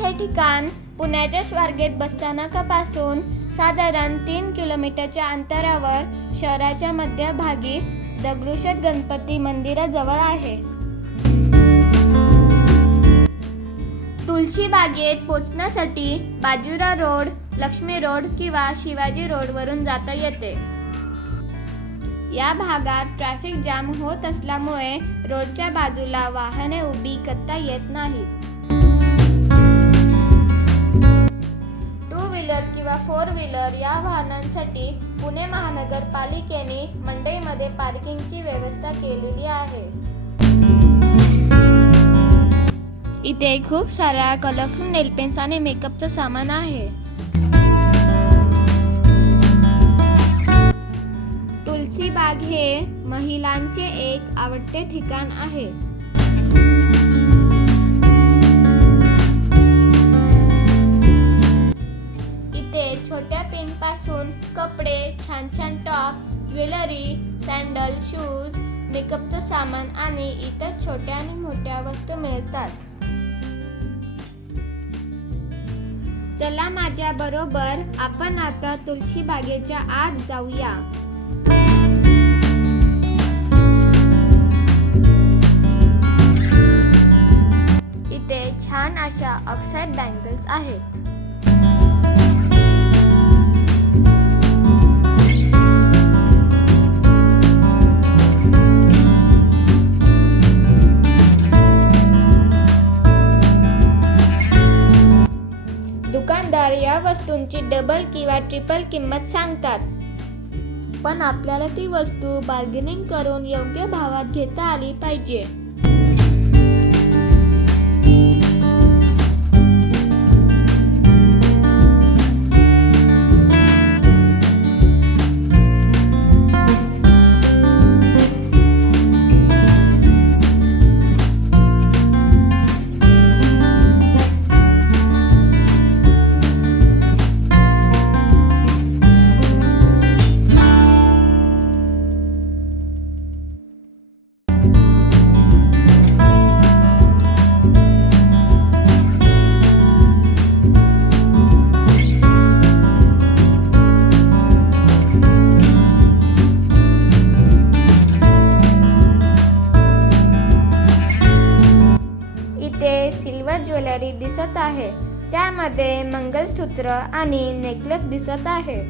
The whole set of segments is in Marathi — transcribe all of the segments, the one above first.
हे ठिकाण पुण्याच्या स्वारगेट बसस्थानकापासून साधारण 3 किलोमीटरच्या अंतरावर शहराच्या मध्यभागी दगडूशेठ गणपती मंदिराजवळ आहे. तुलसीबागेत पोहोचण्यासाठी बाजीराव रोड, लक्ष्मी रोड किंवा शिवाजी रोड वरून जाता येते. या भागात ट्रॅफिक जाम होत असल्यामुळे रोडच्या बाजूला वाहने उभी करता येत नाहीत. 2 व्हीलर किंवा 4 व्हीलर या वाहनांसाठी पुणे महानगरपालिकेने मंडईमध्ये पार्किंगची व्यवस्था केलेली आहे. इथे खूप सारा कलरफुल नेलपेन्स आणि मेकअपचं सामान आहे. तुलसीबाग हे महिलांचे एक आवडते ठिकाण आहे. इथे छोट्या पिन पासून कपडे, छान छान टॉप, ज्वेलरी, सॅन्डल, शूज, मेकअपचं सामान आणि इतर छोट्या आणि मोठ्या वस्तू मिळतात. चला माझ्या बरोबर आपण आता तुलसीबागेच्या आत जाऊया. इथे छान अशा ऑक्साइड बँगल्स आहेत. दुकानदार या वस्तूंची डबल किंवा ट्रिपल किंमत सांगतात, पण आपल्याला ती वस्तू बार्गेनिंग करून योग्य भावात घेता आली पाहिजे. सिल्वर ज्वेलरी दिसत आहे. त्यामध्ये मंगलसूत्र आणि नेकलेस दिसत आहे.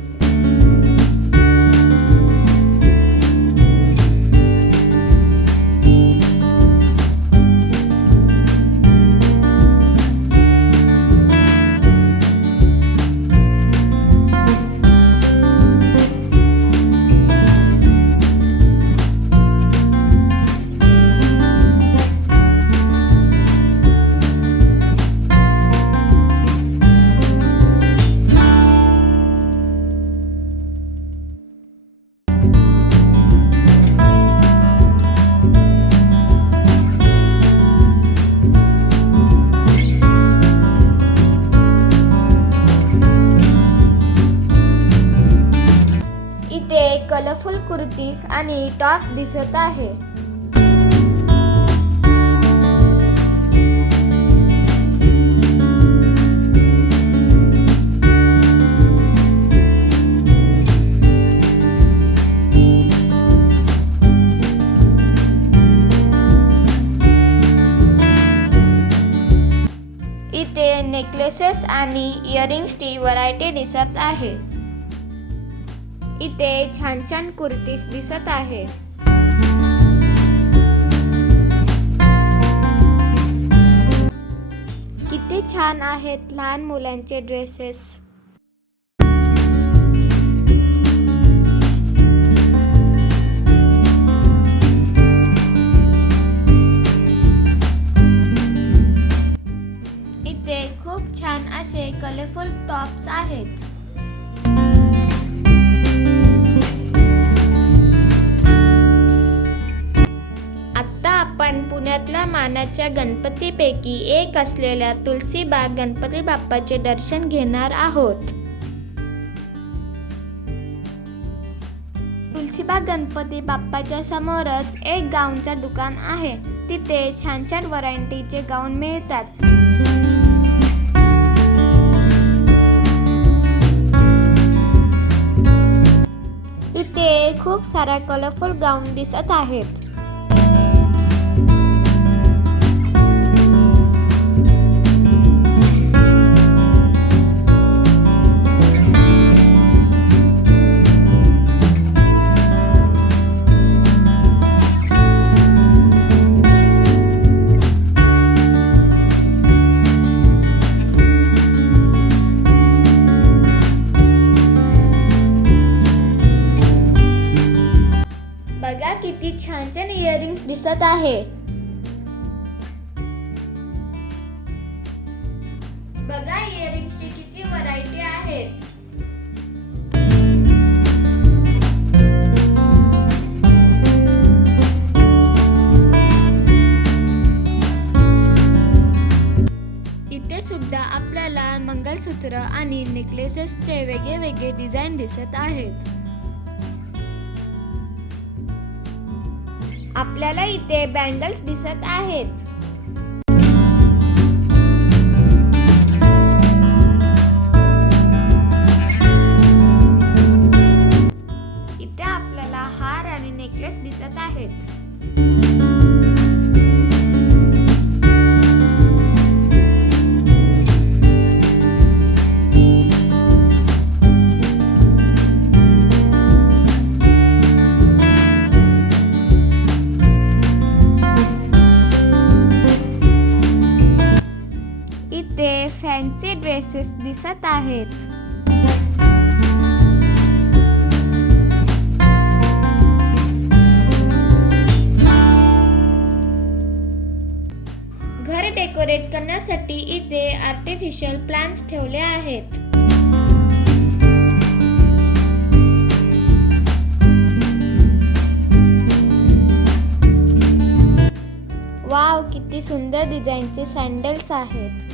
कलरफुल कुर्तीज आणि टॉप्स दिसत आहे. इथे नेकलेसेस आणि इयरिंग्सची व्हरायटी दिसत आहे. इथे छान छान कुर्तीज दिसत आहे. किती छान आहेत लहान मुलांचे ड्रेसेस. इथे खूप छान असे कलरफुल टॉप्स आहेत. आपण पुण्यातल्या मानाच्या गणपतीपैकी एक असलेल्या तुलसीबाग गणपती बाप्पाचे दर्शन घेणार आहोत. तुलसीबाग गणपती बाप्पाच्या समोरच एक गाऊनचं दुकान आहे. तिथे छान छान व्हरायटीचे गाऊन मिळतात. साऱ्या कलरफुल गाऊन दिसत आहेत. बघा किती छान छान इयरिंग्स दिसत आहे. बघा इयरिंग्सची किती व्हरायटी आहेत. इथे सुद्धा आपल्याला मंगळसूत्र आणि नेकलेसेसचे वेगळे डिझाईन दिसत आहेत. आपल्याला इथे बँगल्स दिसत आहेत. इथे आपल्याला हार आणि नेकलेस दिसत आहेत. इथे फॅन्सी ड्रेसेस दिसत आहेत. घर डेकोरेट करण्यासाठी इथे आर्टिफिशियल प्लांट्स ठेवले आहेत. वाव, किती सुंदर डिझाईनचे सँडल्स आहेत.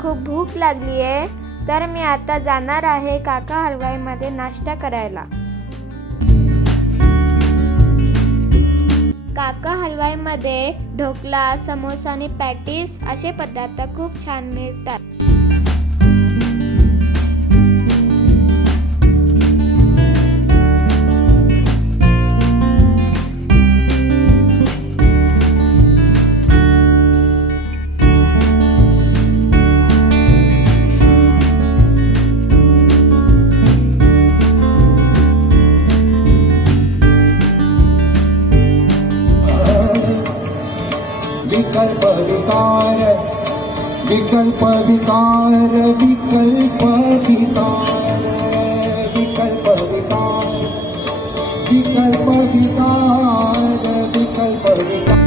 खूप भूक लागली आहे, तर मी आता जाणार आहे काका हलवाईमध्ये नाश्ता करायला. काका हलवाईमध्ये ढोकळा, समोसा आणि पॅटीस असे पदार्थ खूप छान मिळतात. विकल्प विकार विकल्प विकार विकल्प विकार विकल्प विकार विकल्प विकार विकल्प विकार.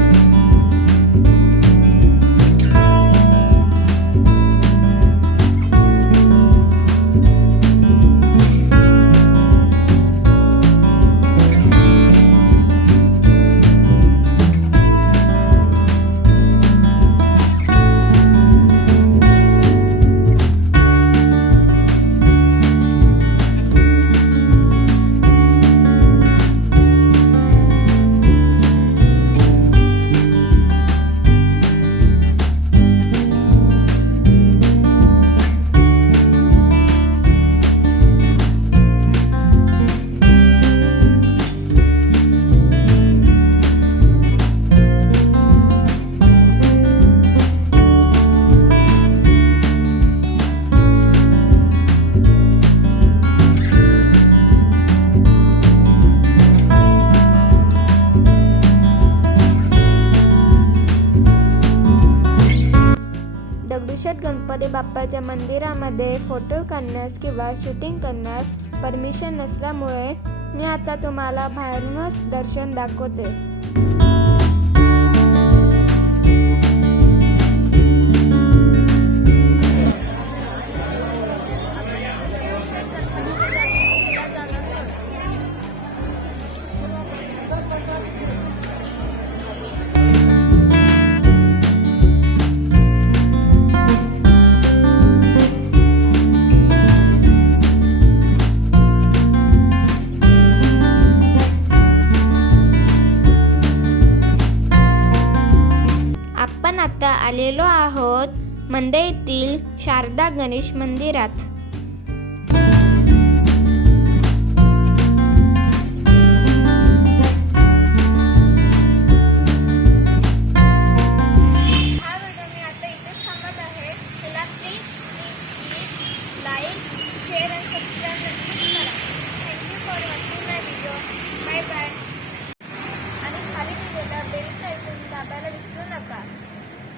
दगडूशेठ गणपती बाप्पाच्या मंदिरामध्ये फोटो काढण्यास किंवा शूटिंग करण्यास परमिशन नसल्यामुळे मी आता तुम्हाला बाहेरूनच दर्शन दाखवते. आपण आता आलेलो आहोत मंडईतील शारदा गणेश मंदिरात.